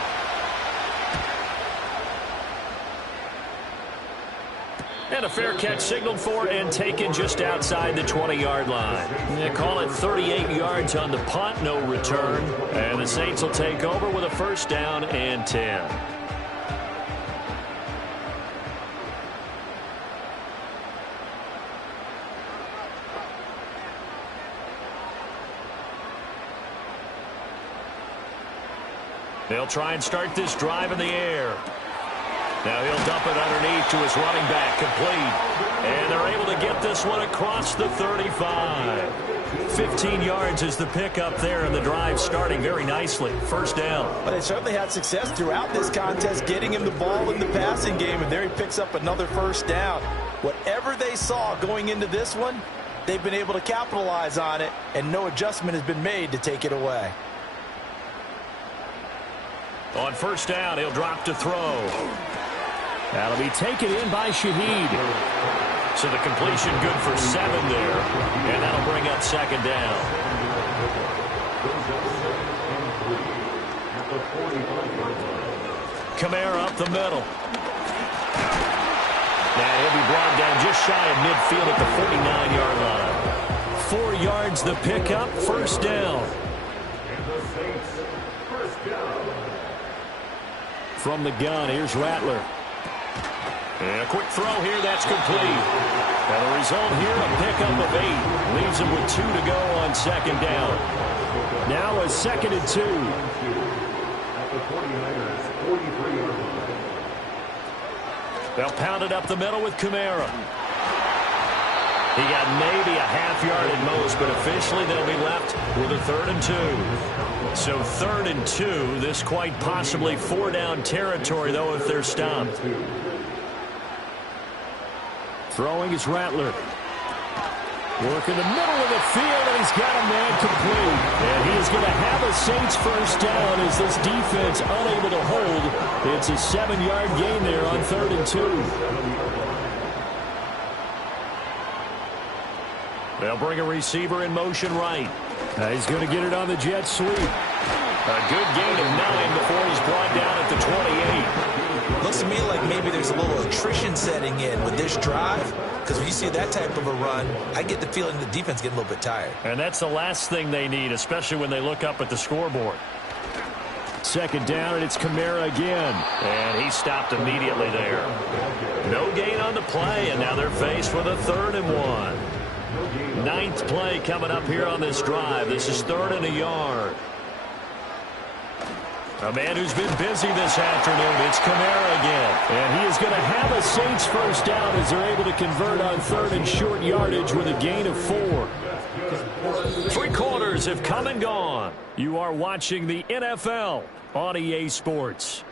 And a fair catch signaled for and taken just outside the 20-yard line. They call it 38 yards on the punt, no return. And the Saints will take over with a first down and 10. They'll try and start this drive in the air. Now he'll dump it underneath to his running back, complete. And they're able to get this one across the 35. 15 yards is the pickup there, and the drive starting very nicely. First down. But they certainly had success throughout this contest, getting him the ball in the passing game, and there he picks up another first down. Whatever they saw going into this one, they've been able to capitalize on it, and no adjustment has been made to take it away. On first down, he'll drop to throw. That'll be taken in by Shaheed. So the completion good for 7 there. And that'll bring up second down. Kamara up the middle. And he'll be brought down just shy of midfield at the 49-yard line. 4 yards the pickup, first down. From the gun, here's Rattler. And a quick throw here, that's complete. And the result here, a pickup of 8. Leaves him with 2 to go on second down. Now a 2nd and 2. They'll pound it up the middle with Kamara. He got maybe a half yard at most, but officially they'll be left with a 3rd and 2. So 3rd and 2, this quite possibly 4-down territory, though, if they're stopped. Throwing is Rattler. Work in the middle of the field, and he's got a man complete. And he is going to have a Saints first down as this defense unable to hold. It's a 7-yard gain there on 3rd and 2. They'll bring a receiver in motion right. He's going to get it on the jet sweep. A good gain of 9 before he's brought down at the 28. Looks to me like maybe there's a little attrition setting in with this drive, because when you see that type of a run, I get the feeling the defense getting a little bit tired. And that's the last thing they need, especially when they look up at the scoreboard. 2nd down, and it's Kamara again. And he stopped immediately there. No gain on the play, and now they're faced with a 3rd and 1. 9th play coming up here on this drive. This is 3rd and a yard. A man who's been busy this afternoon. It's Kamara again. And he is going to have a Saints first down as they're able to convert on 3rd and short yardage with a gain of 4. 3 quarters have come and gone. You are watching the NFL on EA Sports.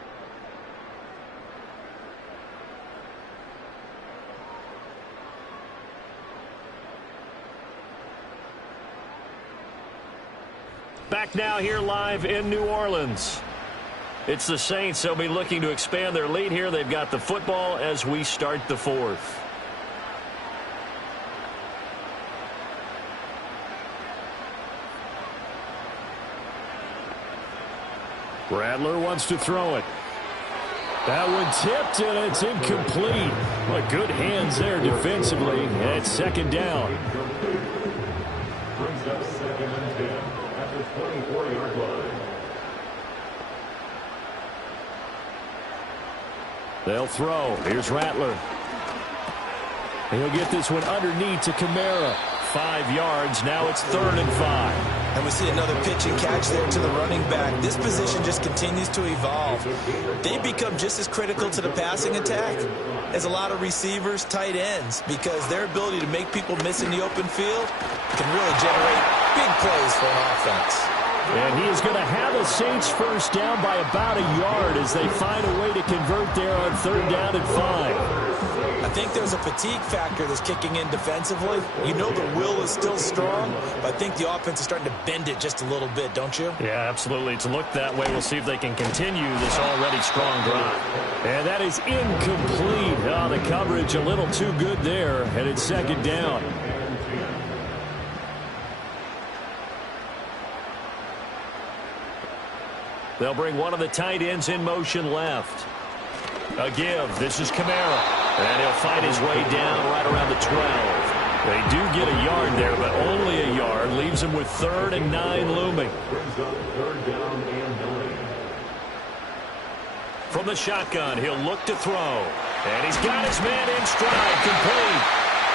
Back now here live in New Orleans. It's the Saints. They'll be looking to expand their lead here. They've got the football as we start the 4th. Rattler wants to throw it. That one tipped, and it's incomplete. What good hands there defensively. And it's 2nd down. Brings up 2nd and 10 at the 24-yard line. They'll throw. Here's Rattler. He'll get this one underneath to Kamara. 5 yards. Now it's 3rd and 5. And we see another pitch and catch there to the running back. This position just continues to evolve. They become just as critical to the passing attack as a lot of receivers, tight ends, because their ability to make people miss in the open field can really generate big plays for an offense. And he is going to have a Saints first down by about a yard as they find a way to convert there on 3rd down and 5. I think there's a fatigue factor that's kicking in defensively. You know the will is still strong, but I think the offense is starting to bend it just a little bit, don't you? Yeah, absolutely. It's looked that way. We'll see if they can continue this already strong drive. And that is incomplete. Oh, the coverage a little too good there, and it's 2nd down. They'll bring one of the tight ends in motion left. A give. This is Kamara. And he'll fight his way down right around the 12. They do get a yard there, but only a yard. Leaves him with 3rd and 9 looming. From the shotgun, he'll look to throw. And he's got his man in stride, complete.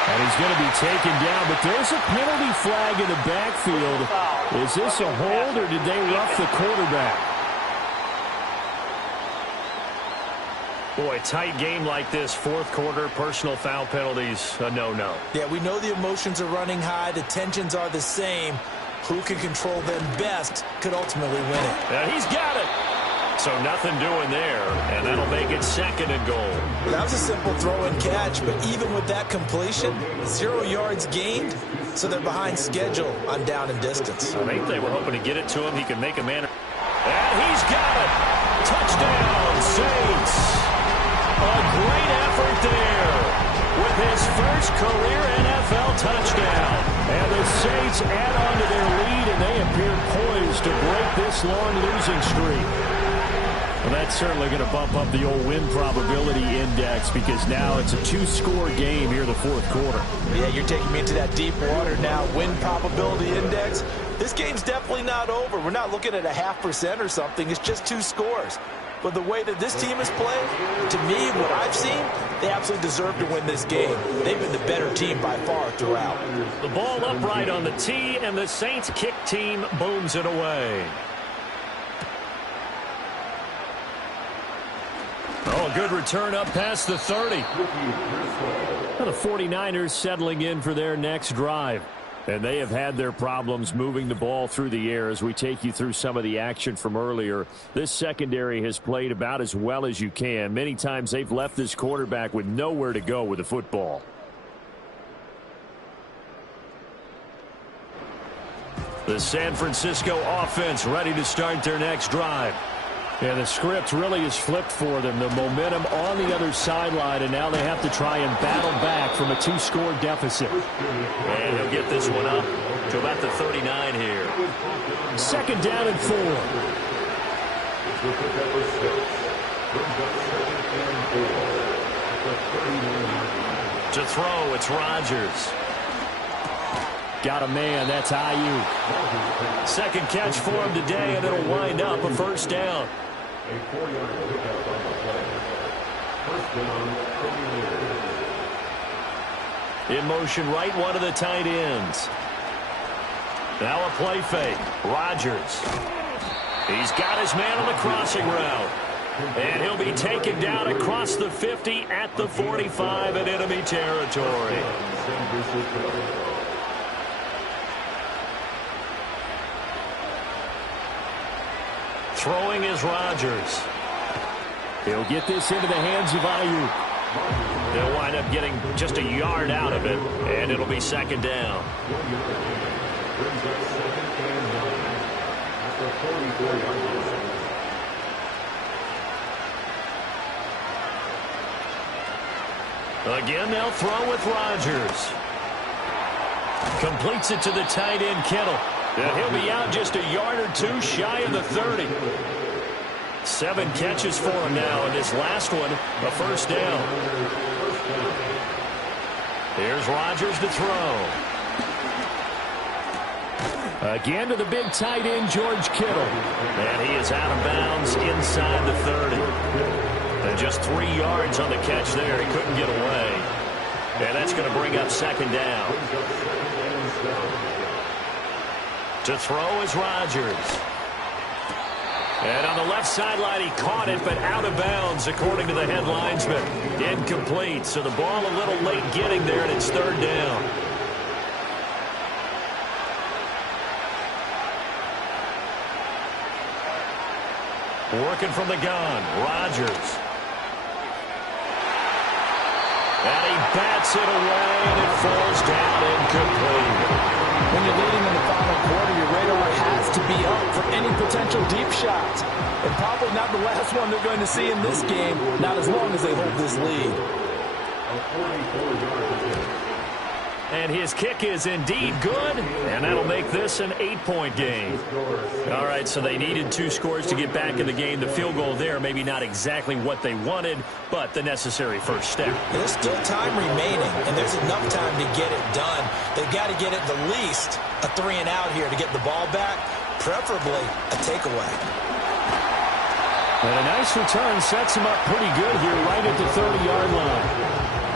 And he's going to be taken down, but there's a penalty flag in the backfield. Is this a hold, or did they rough the quarterback? Boy, tight game like this, 4th quarter, personal foul penalties, a no-no. Yeah, we know the emotions are running high. The tensions are the same. Who can control them best could ultimately win it. And he's got it. So nothing doing there, and that'll make it 2nd and goal. That was a simple throw and catch, but even with that completion, 0 yards gained, so they're behind schedule on down and distance. I think they were hoping to get it to him. He could make a man. And he's got it. Touchdown, Saints. A great effort there with his first career NFL touchdown. And the Saints add on to their lead, and they appear poised to break this long losing streak. Well, that's certainly going to bump up the old win probability index because now it's a 2-score game here in the 4th quarter. Yeah, you're taking me into that deep water now. Win probability index. This game's definitely not over. We're not looking at a 0.5% or something. It's just 2 scores. But the way that this team has played, to me, what I've seen, they absolutely deserve to win this game. They've been the better team by far throughout. The ball upright on the tee, and the Saints kick team booms it away. Oh, a good return up past the 30. Well, the 49ers settling in for their next drive. And they have had their problems moving the ball through the air as we take you through some of the action from earlier. This secondary has played about as well as you can. Many times they've left this quarterback with nowhere to go with the football. The San Francisco offense ready to start their next drive. And the script really is flipped for them. The momentum on the other sideline, and now they have to try and battle back from a 2-score deficit. And he'll get this one up to about the 39 here. 2nd down and 4. To throw, it's Rodgers. Got a man, that's Ayuk. 2nd catch for him today, and it'll wind up a 1st down. A 4-yard pickup on the play. 1st down, 49ers. In motion, right one of the tight ends. Now a play fake. Rodgers. He's got his man on the crossing route. And he'll be taken down across the 50 at the 45 in enemy territory. Throwing is Rodgers. He'll get this into the hands of Ayuk. They'll wind up getting just a yard out of it, and it'll be 2nd down. Again, they'll throw with Rodgers. Completes it to the tight end, Kittle. And he'll be out just a yard or 2 shy of the 30. 7 catches for him now, and this last one, a 1st down. Here's Rodgers to throw. Again to the big tight end, George Kittle. And he is out of bounds inside the 30. And just 3 yards on the catch there. He couldn't get away. And that's going to bring up 2nd down. To throw is Rodgers. And on the left sideline, he caught it, but out of bounds, according to the head linesman. Incomplete, so the ball a little late getting there, and it's 3rd down. Working from the gun, Rodgers. And he bats it away, and it falls down incomplete. When you're leading in the final quarter, your radar has to be up for any potential deep shots. And probably not the last one they're going to see in this game, not as long as they hold this lead. And his kick is indeed good, and that'll make this an 8-point game. All right, so they needed 2 scores to get back in the game. The field goal there, maybe not exactly what they wanted, but the necessary first step. There's still time remaining, and there's enough time to get it done. They've got to get at the least a 3-and-out here to get the ball back, preferably a takeaway. And a nice return sets him up pretty good here right at the 30-yard line.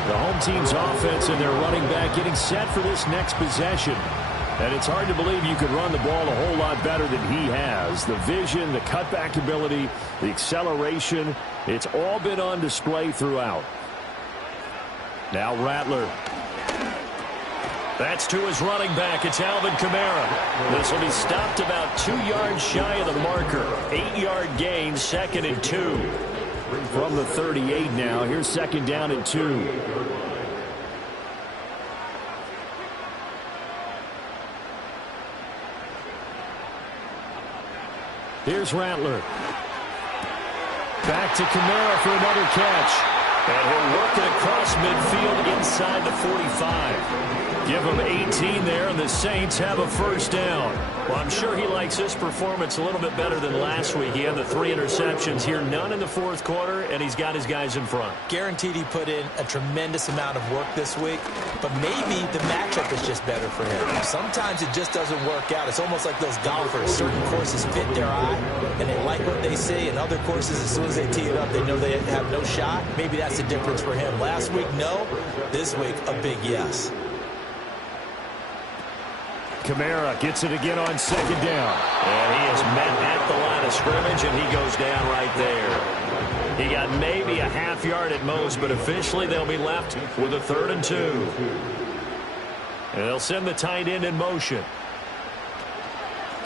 The home team's offense and their running back getting set for this next possession. And it's hard to believe you could run the ball a whole lot better than he has. The vision, the cutback ability, the acceleration, it's all been on display throughout. Now Rattler. That's to his running back. It's Alvin Kamara. This will be stopped about 2 yards shy of the marker. 8-yard gain, 2nd and 2. From the 38 now. Here's 2nd down and 2. Here's Rattler. Back to Kamara for another catch. And he'll work it across midfield inside the 45. Give him 18 there, and the Saints have a first down. Well, I'm sure he likes his performance a little bit better than last week. He had the 3 interceptions here, none in the 4th quarter, and he's got his guys in front. Guaranteed he put in a tremendous amount of work this week, but maybe the matchup is just better for him. Sometimes it just doesn't work out. It's almost like those golfers. Certain courses fit their eye, and they like what they see, and other courses, as soon as they tee it up, they know they have no shot. Maybe that's the difference for him. Last week, no. This week, a big yes. Kamara gets it again on 2nd down. And he is met at the line of scrimmage, and he goes down right there. He got maybe a half yard at most, but officially they'll be left with a 3rd and 2. And they'll send the tight end in motion.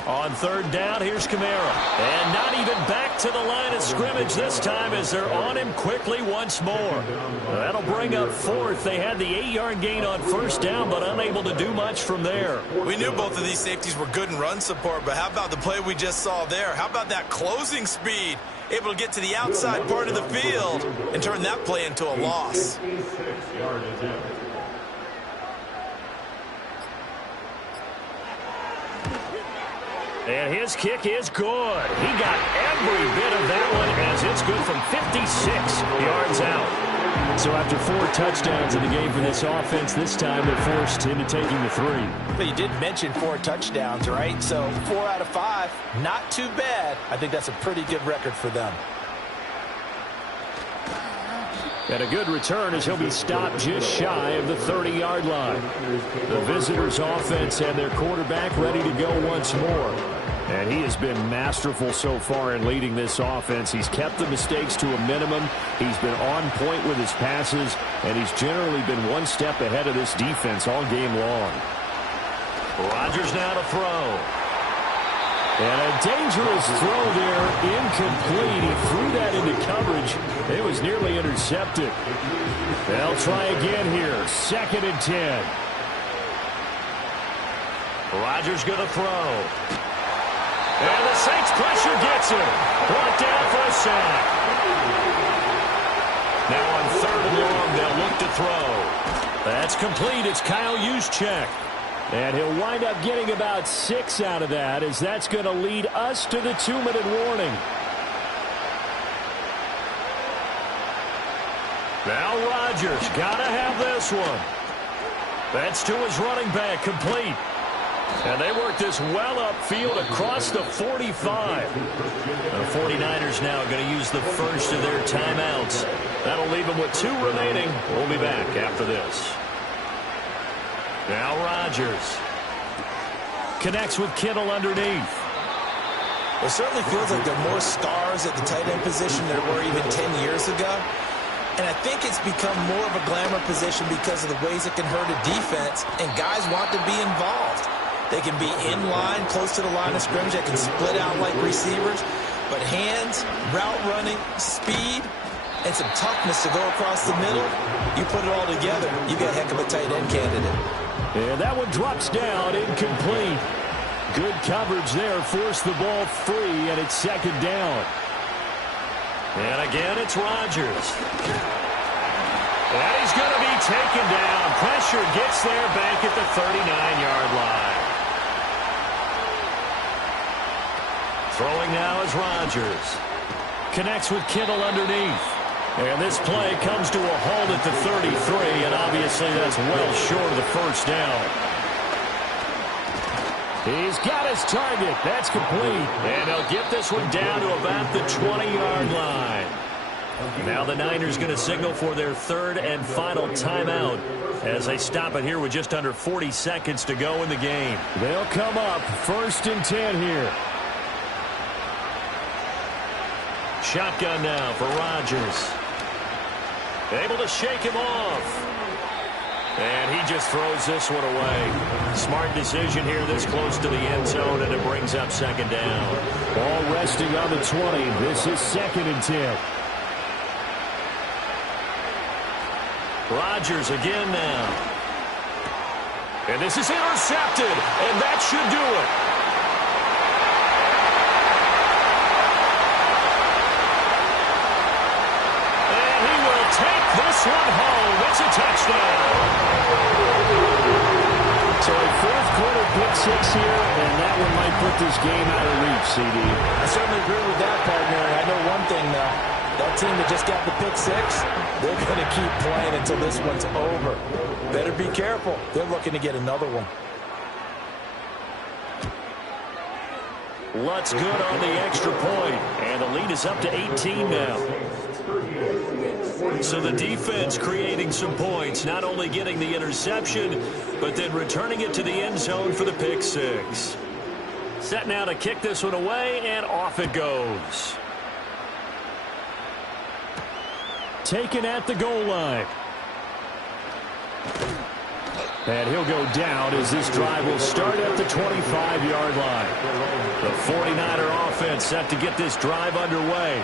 On 3rd down, here's Kamara. And not even back to the line of scrimmage this time as they're on him quickly once more. That'll bring up 4th. They had the 8-yard gain on 1st down, but unable to do much from there. We knew both of these safeties were good in run support, but how about the play we just saw there? How about that closing speed? Able to get to the outside part of the field and turn that play into a loss. And his kick is good. He got every bit of that one as it's good from 56 yards out. So after 4 touchdowns in the game for this offense, this time they're forced into taking the 3. But you did mention 4 touchdowns, right? So 4 out of 5, not too bad. I think that's a pretty good record for them. And a good return as he'll be stopped just shy of the 30-yard line. The visitors' offense and their quarterback ready to go once more. And he has been masterful so far in leading this offense. He's kept the mistakes to a minimum. He's been on point with his passes, and he's generally been one step ahead of this defense all game long. Rodgers now to throw. And a dangerous throw there, incomplete. He threw that into coverage. It was nearly intercepted. They'll try again here. 2nd and 10. Rodgers going to throw. And the Saints pressure gets him. Brought down for a sack. Now on 3rd and long, they'll look to throw. That's complete. It's Kyle Juszczyk. And he'll wind up getting about 6 out of that, as that's going to lead us to the 2-minute warning. Now Rodgers got to have this one. That's to his running back, complete. And they work this well upfield across the 45. The 49ers now going to use the first of their timeouts. That'll leave them with 2 remaining. We'll be back after this. Now Rodgers connects with Kittle underneath. It certainly feels like there are more stars at the tight end position than there were even 10 years ago. And I think it's become more of a glamour position because of the ways it can hurt a defense, and guys want to be involved. They can be in line, close to the line of scrimmage. They can split out like receivers. But hands, route running, speed, and some toughness to go across the middle, you put it all together, you got a heck of a tight end candidate. And that one drops down, incomplete. Good coverage there, forced the ball free, and it's second down. And again, it's Rodgers. And he's going to be taken down. Pressure gets there back at the 39-yard line. Throwing now is Rodgers. Connects with Kittle underneath. And this play comes to a halt at the 33, and obviously that's well short of the first down. He's got his target. That's complete. And they'll get this one down to about the 20-yard line. Now the Niners going to signal for their third and final timeout as they stop it here with just under 40 seconds to go in the game. They'll come up 1st and 10 here. Shotgun now for Rodgers. Able to shake him off. And he just throws this one away. Smart decision here this close to the end zone, and it brings up second down. Ball resting on the 20. This is 2nd and 10. Rodgers again now. And this is intercepted, and that should do it. And he will take this one home. It's a touchdown. So a 4th quarter pick six here, and that one might put this game out of reach, CD. I certainly agree with that, partner. I know one thing, though. That team that just got the pick six, they're going to keep playing until this one's over. Better be careful. They're looking to get another one. Lutz good on the extra point, and the lead is up to 18 now. So the defense creating some points, not only getting the interception, but then returning it to the end zone for the pick six. Set now to kick this one away, and off it goes. Taken at the goal line. And he'll go down as this drive will start at the 25-yard line. The 49er offense set to get this drive underway.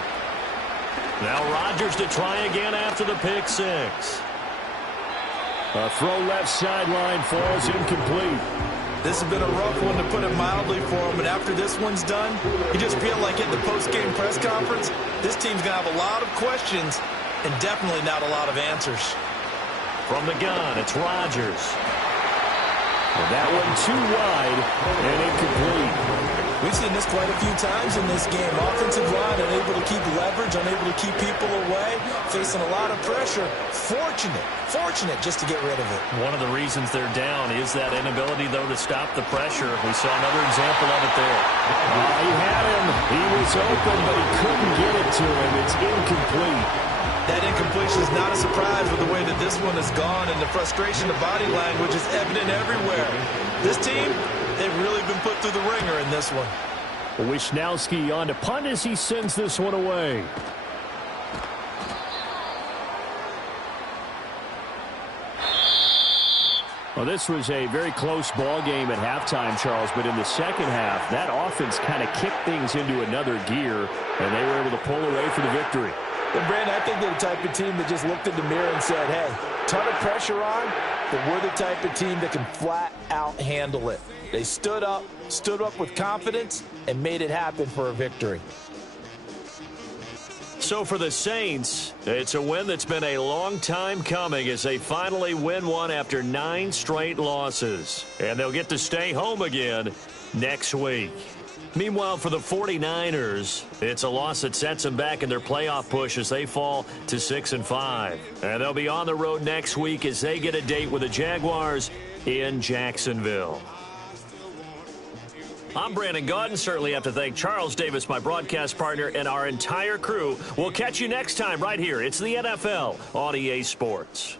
Now Rodgers to try again after the pick six. A throw left sideline falls incomplete. This has been a rough one, to put it mildly, for him. And after this one's done, you just feel like at the post-game press conference, this team's going to have a lot of questions and definitely not a lot of answers. From the gun, it's Rodgers. And that one too wide and incomplete. We've seen this quite a few times in this game. Offensive line unable to keep leverage, unable to keep people away, facing a lot of pressure. Fortunate just to get rid of it. One of the reasons they're down is that inability, though, to stop the pressure. We saw another example of it there. He had him. He was open, but he couldn't get it to him. It's incomplete. That incompletion is not a surprise with the way that this one has gone, and the frustration, the body language is evident everywhere. This team, they've really been put through the ringer in this one. Wisnowski on to punt as he sends this one away. Well, this was a very close ball game at halftime, Charles, but in the second half, that offense kind of kicked things into another gear, and they were able to pull away for the victory. And Brandon, I think they're the type of team that just looked in the mirror and said, hey, ton of pressure on, but we're the type of team that can flat out handle it. They stood up with confidence, and made it happen for a victory. So for the Saints, it's a win that's been a long time coming as they finally win one after 9 straight losses. And they'll get to stay home again next week. Meanwhile, for the 49ers, it's a loss that sets them back in their playoff push as they fall to 6-5. And they'll be on the road next week as they get a date with the Jaguars in Jacksonville. I'm Brandon Gaudin. Certainly have to thank Charles Davis, my broadcast partner, and our entire crew. We'll catch you next time right here. It's the NFL on EA Sports.